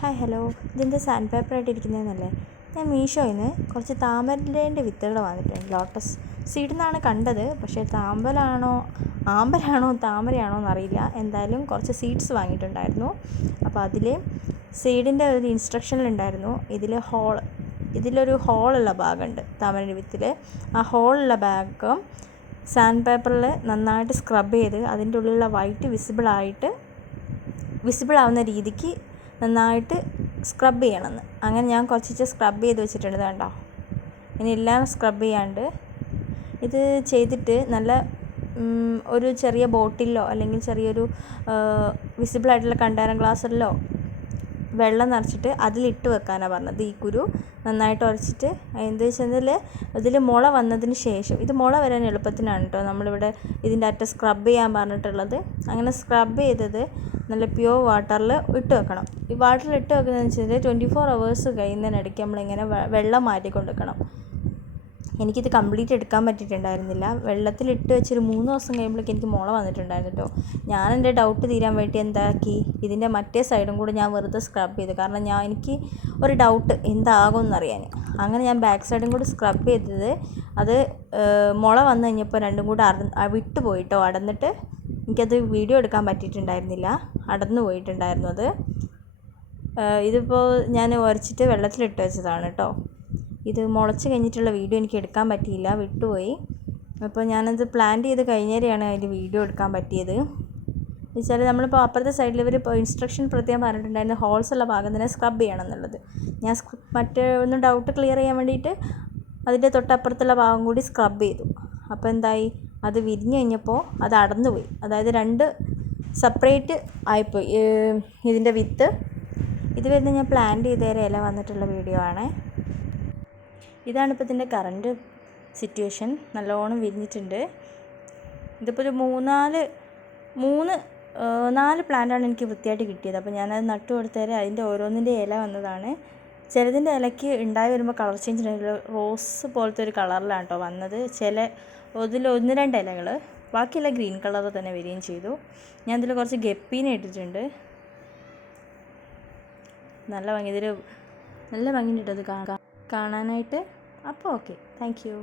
Hi hello, ഇതെന്താ sand പേപ്പറായിട്ട് ഇരിക്കുന്നതെന്നല്ലേ? ഞാൻ മീഷോയിൽ നിന്ന് കുറച്ച് താമരേൻ്റെ വിത്തുകൾ വാങ്ങിയിട്ടുണ്ട്. ലോട്ടസ് സീഡിൽ നിന്നാണ് കണ്ടത്, പക്ഷേ ആമ്പലാണോ താമരയാണോ എന്നറിയില്ല. എന്തായാലും കുറച്ച് സീഡ്സ് വാങ്ങിയിട്ടുണ്ടായിരുന്നു. അപ്പോൾ അതിൽ സീഡിൻ്റെ ഒരു ഇൻസ്ട്രക്ഷനിലുണ്ടായിരുന്നു ഇതിലൊരു ഹോളുള്ള ഭാഗമുണ്ട് താമരയുടെ വിത്തിൽ. ആ ഹോളുള്ള ഭാഗം സാൻഡ് പേപ്പറിൽ നന്നായിട്ട് സ്ക്രബ് ചെയ്ത് അതിൻ്റെ ഉള്ളിലുള്ള വൈറ്റ് വിസിബിൾ ആവുന്ന രീതിക്ക് നന്നായിട്ട് സ്ക്രബ് ചെയ്യണമെന്ന്. അങ്ങനെ ഞാൻ കുറച്ച് സ്ക്രബ് ചെയ്ത് വെച്ചിട്ടുണ്ട്. കണ്ടോ, ഇനി എല്ലാം സ്ക്രബ് ചെയ്യാണ്ട് ഇത് ചെയ്തിട്ട് നല്ല ഒരു ചെറിയ ബോട്ടിലോ അല്ലെങ്കിൽ ചെറിയൊരു വിസിബിളായിട്ടുള്ള കണ്ടെയ്നർ ഗ്ലാസ്സിലോ വെള്ളം നിറച്ചിട്ട് അതിലിട്ട് വെക്കാനാണ് പറഞ്ഞത്. ഈ കുരു നന്നായിട്ട് ഉരച്ചിട്ട് എന്താ വെച്ചാൽ ഇതിൽ മുള വന്നതിന് ശേഷം, ഇത് മുള വരാൻ എളുപ്പത്തിനാണ് കേട്ടോ നമ്മളിവിടെ ഇതിൻ്റെ അറ്റം സ്ക്രബ് ചെയ്യാൻ പറഞ്ഞിട്ടുള്ളത്. അങ്ങനെ സ്ക്രബ് ചെയ്തത് നല്ല പ്യുവർ വാട്ടറിൽ ഇട്ട് വെക്കണം. ഈ വാട്ടറിൽ ഇട്ട് വെക്കുന്നതെന്ന് വെച്ചാൽ 24 hours കഴിയുന്നതിനിടയ്ക്ക് നമ്മളിങ്ങനെ വെള്ളം മാറ്റിക്കൊണ്ട് വെക്കണം. എനിക്കിത് കംപ്ലീറ്റ് എടുക്കാൻ പറ്റിയിട്ടുണ്ടായിരുന്നില്ല. വെള്ളത്തിലിട്ട് വെച്ചൊരു 3 ദിവസം കഴിയുമ്പോഴേക്കും എനിക്ക് മുള വന്നിട്ടുണ്ടായിരുന്നു കേട്ടോ. ഞാൻ എൻ്റെ ഡൗട്ട് തീരാൻ വേണ്ടി എന്താക്കി, ഇതിൻ്റെ മറ്റേ സൈഡും കൂടെ ഞാൻ വെറുതെ സ്ക്രബ് ചെയ്തു. കാരണം എനിക്ക് ഒരു ഡൗട്ട് എന്താകുമെന്നറിയാൻ. അങ്ങനെ ഞാൻ ബാക്ക് സൈഡും കൂടി സ്ക്രബ് ചെയ്തത് അത് മുള വന്നു കഴിഞ്ഞപ്പോൾ രണ്ടും കൂടെ വിട്ടു പോയിട്ടോ. അടന്നിട്ട് എനിക്കത് വീഡിയോ എടുക്കാൻ പറ്റിയിട്ടുണ്ടായിരുന്നില്ല, അടന്നു പോയിട്ടുണ്ടായിരുന്നു അത്. ഇതിപ്പോൾ ഞാൻ ഉരച്ചിട്ട് വെള്ളത്തിലിട്ട് വെച്ചതാണ് കേട്ടോ. ഇത് മുളച്ച് കഴിഞ്ഞിട്ടുള്ള വീഡിയോ എനിക്ക് എടുക്കാൻ പറ്റിയില്ല, വിട്ടുപോയി. അപ്പോൾ ഞാനത് പ്ലാൻ ചെയ്ത് കഴിഞ്ഞേരെയാണ് അതിൻ്റെ വീഡിയോ എടുക്കാൻ പറ്റിയത്. എന്ന് വെച്ചാൽ നമ്മളിപ്പോൾ അപ്പുറത്തെ സൈഡിൽ ഇവർ ഇപ്പോൾ ഇൻസ്ട്രക്ഷൻ പ്രത്യേകം പറഞ്ഞിട്ടുണ്ടായിരുന്നു ഹോൾസ് ഉള്ള ഭാഗം തന്നെ സ്ക്രബ് ചെയ്യണം എന്നുള്ളത്. ഞാൻ ഒന്ന് ഡൗട്ട് ക്ലിയർ ചെയ്യാൻ വേണ്ടിയിട്ട് അതിൻ്റെ തൊട്ടപ്പുറത്തുള്ള ഭാഗം കൂടി സ്ക്രബ് ചെയ്തു. അപ്പോൾ എന്തായി, അത് വിരിഞ്ഞ് കഴിഞ്ഞപ്പോൾ അത് അടന്നു പോയി. അതായത് 2 സെപ്പറേറ്റ് ആയിപ്പോയി ഇതിൻ്റെ വിത്ത്. ഇത് വരുന്ന ഞാൻ പ്ലാൻ ചെയ്തേരെ ഇല വന്നിട്ടുള്ള വീഡിയോ ആണ്. ഇതാണിപ്പോൾ ഇതിൻ്റെ കറൻറ്റ് സിറ്റുവേഷൻ. നല്ലോണം വിരിഞ്ഞിട്ടുണ്ട്. ഇതിപ്പോൾ ഒരു 4 പ്ലാന്റാണ് എനിക്ക് വൃത്തിയായിട്ട് കിട്ടിയത്. അപ്പോൾ ഞാനത് നട്ടു കൊടുത്തേരെ അതിൻ്റെ ഓരോന്നിൻ്റെ ഇല വന്നതാണ്. ചിലതിൻ്റെ ഇലയ്ക്ക് ഉണ്ടായി വരുമ്പോൾ കളർ ചേഞ്ച് ഉണ്ടെങ്കിൽ റോസ് പോലത്തെ ഒരു കളറിലാണ് കേട്ടോ വന്നത്. അതിൽ 1-2 ഇലകൾ, ബാക്കിയെല്ലാം ഗ്രീൻ കളർ തന്നെ വരികയും ചെയ്തു. ഞാൻ ഇതിൽ കുറച്ച് ഗപ്പീനെ ഇട്ടിട്ടുണ്ട്. നല്ല ഭംഗിയുണ്ട് ഇത് കാണാനായിട്ട്. അപ്പോൾ ഓക്കെ, താങ്ക് യു.